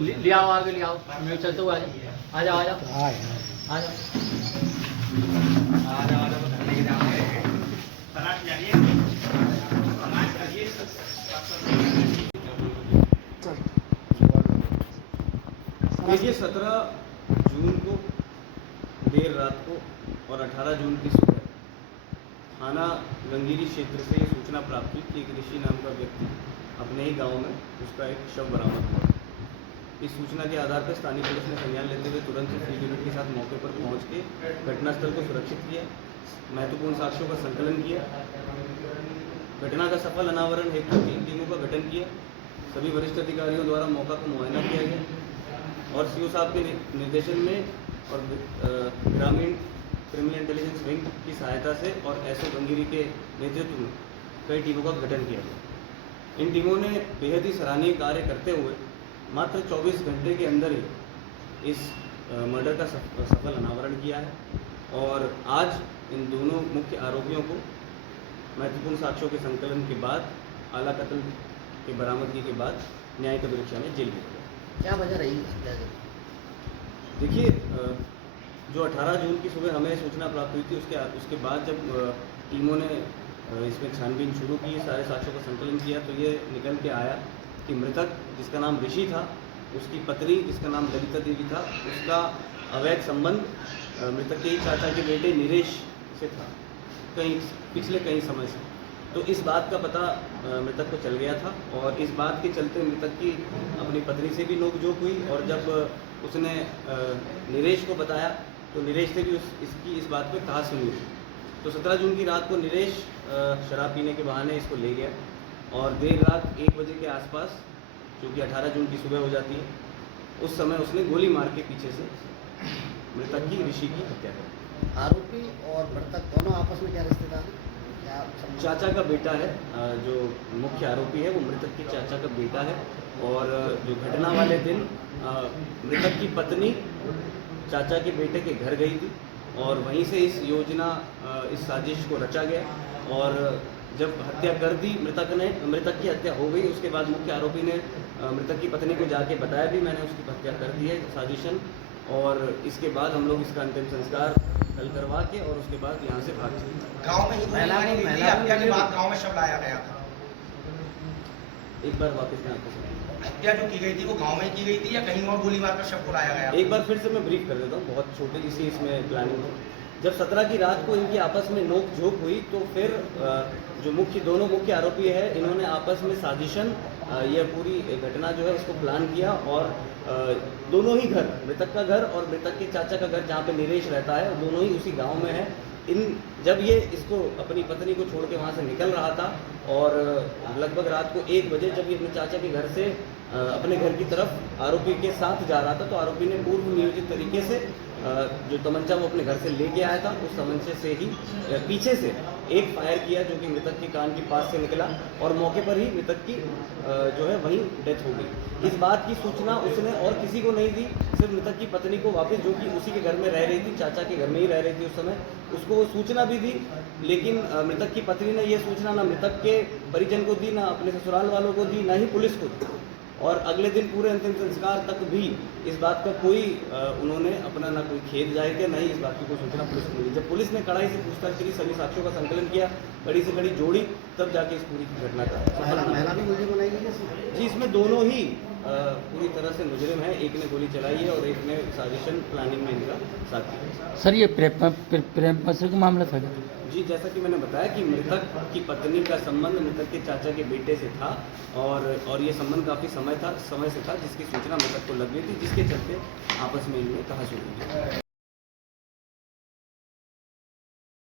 ले आओ, आगे ले आओ, मैं चलते हुए आ जाओ, आ जाओ, आ जाओ, आ जाओ, आ जाओ, आ जाओ, लेके जाओगे सलाद चाहिए, सलाद चाहिए। देखिए 17 जून को देर रात को और 18 जून की सुबह थाना गंगीरी क्षेत्र से ये सूचना प्राप्त हुई कि एक ऋषि नाम का व्यक्ति अपने ही गांव में उसका एक शव बरामद हुआ। इस सूचना के आधार पर स्थानीय पुलिस ने संज्ञान लेते हुए तुरंत ही फील्ड यूनिट के साथ मौके पर पहुंच के घटनास्थल को सुरक्षित किया, महत्वपूर्ण साक्ष्यों का संकलन किया, घटना का सफल अनावरण हेतु 3 टीमों का गठन किया। सभी वरिष्ठ अधिकारियों द्वारा मौका को मुआयना किया गया और सीओ साहब के निर्देशन में और ग्रामीण क्रिमिनल इंटेलिजेंस विंग की सहायता से और एसओ गंगीरी के नेतृत्व में कई टीमों का गठन किया गया। इन टीमों ने बेहद ही सराहनीय कार्य करते हुए मात्र 24 घंटे के अंदर ही इस मर्डर का सफल अनावरण किया है और आज इन दोनों मुख्य आरोपियों को महत्वपूर्ण साक्ष्यों के संकलन के बाद आला कत्ल के बरामदगी के बाद न्यायिक परीक्षा में जेल भेजा गया। क्या वजह रही हत्या की? देखिए जो 18 जून की सुबह हमें सूचना प्राप्त हुई थी उसके बाद जब टीमों ने इसमें छानबीन शुरू की, सारे साक्ष्यों का संकलन किया तो ये निकल के आया कि मृतक जिसका नाम ऋषि था, उसकी पत्नी जिसका नाम ललिता देवी था, उसका अवैध संबंध मृतक के ही चाचा के बेटे निरेश से था पिछले कई समय से। तो इस बात का पता मृतक को चल गया था और इस बात के चलते मृतक की अपनी पत्नी से भी नोकझोंक हुई और जब उसने निरेश को बताया तो निरेश से भी इस बात पे कहा सुनी। तो 17 जून की रात को निरेश शराब पीने के बहाने इसको ले गया और देर रात 1 बजे के आसपास, जो कि 18 जून की सुबह हो जाती है, उस समय उसने गोली मार के पीछे से मृतक की ऋषि की हत्या कर। आरोपी और मृतक दोनों आपस में क्या रिश्तेदार हैं? चाचा का बेटा है, जो मुख्य आरोपी है वो मृतक के चाचा का बेटा है और जो घटना वाले दिन मृतक की पत्नी चाचा के बेटे के घर गई थी और वहीं से इस योजना इस साजिश को रचा गया और जब हत्या कर दी मृतक की हत्या हो गई, उसके बाद मुख्य आरोपी ने मृतक की पत्नी को जाके बताया भी मैंने उसकी हत्या कर दी है साजिशन, और इसके बाद हम लोग इसका अंतिम संस्कार कल करवा के और उसके बाद यहाँ से भाग चले। गाँव में ही हत्या के बाद गाँव में शव लाया गया था। एक बार वापस में आपको हत्या जो की गई थी वो गांव में की गई थी या कहीं और गोली मारकर शव को लाया गया? एक बार फिर से मैं ब्रीफ कर देता हूँ, बहुत छोटी सी इसमें प्लानिंग है। जब 17 की रात को इनकी आपस में नोक झोंक हुई तो फिर जो दोनों मुख्य आरोपी है इन्होंने आपस में साजिशन, यह पूरी घटना जो है इसको प्लान किया और दोनों ही घर, मृतक का घर और मृतक के चाचा का घर जहाँ पे निरेश रहता है, दोनों ही उसी गाँव में है। जब ये इसको अपनी पत्नी को छोड़ के वहाँ से निकल रहा था और लगभग रात को 1 बजे जब ये अपने चाचा के घर से अपने घर की तरफ आरोपी के साथ जा रहा था तो आरोपी ने पूर्व नियोजित तरीके से जो तमंचा वो अपने घर से लेके आया था, उस तमंचे से ही पीछे से एक फायर किया जो कि मृतक के कान के पास से निकला और मौके पर ही मृतक की जो है वहीं डेथ हो गई। इस बात की सूचना उसने और किसी को नहीं दी, सिर्फ मृतक की पत्नी को वापस, जो कि उसी के घर में रह रही थी, चाचा के घर में ही रह रही थी उस समय, उसको वो सूचना भी दी। लेकिन मृतक की पत्नी ने ये सूचना ना मृतक के परिजन को दी, ना अपने ससुराल वालों को दी, ना ही पुलिस को दी और अगले दिन पूरे अंतिम संस्कार तक भी इस बात का कोई उन्होंने अपना ना कोई खेद जाहिर किया, ना ही इस बात की कोई सूचना पुलिस को मिली। जब पुलिस ने कड़ाई से पूछताछ करी, सभी साक्ष्यों का संकलन किया, कड़ी से कड़ी जोड़ी, तब जाके इस पूरी घटना का महिला भी मुझे बनाई गई जी, इसमें दोनों ही पूरी तरह से मुजरिम है। एक ने गोली चलाई है और एक ने साजिशन प्लानिंग में इनका साथ दिया। सर ये प्रेम पत्र का मामला था? जी, जैसा कि मैंने बताया कि मृतक की पत्नी का संबंध मृतक के चाचा के बेटे से था और ये संबंध काफ़ी समय से था, जिसकी सूचना मृतक को लग गई थी, जिसके चलते आपस में इनमें कहा सुनी।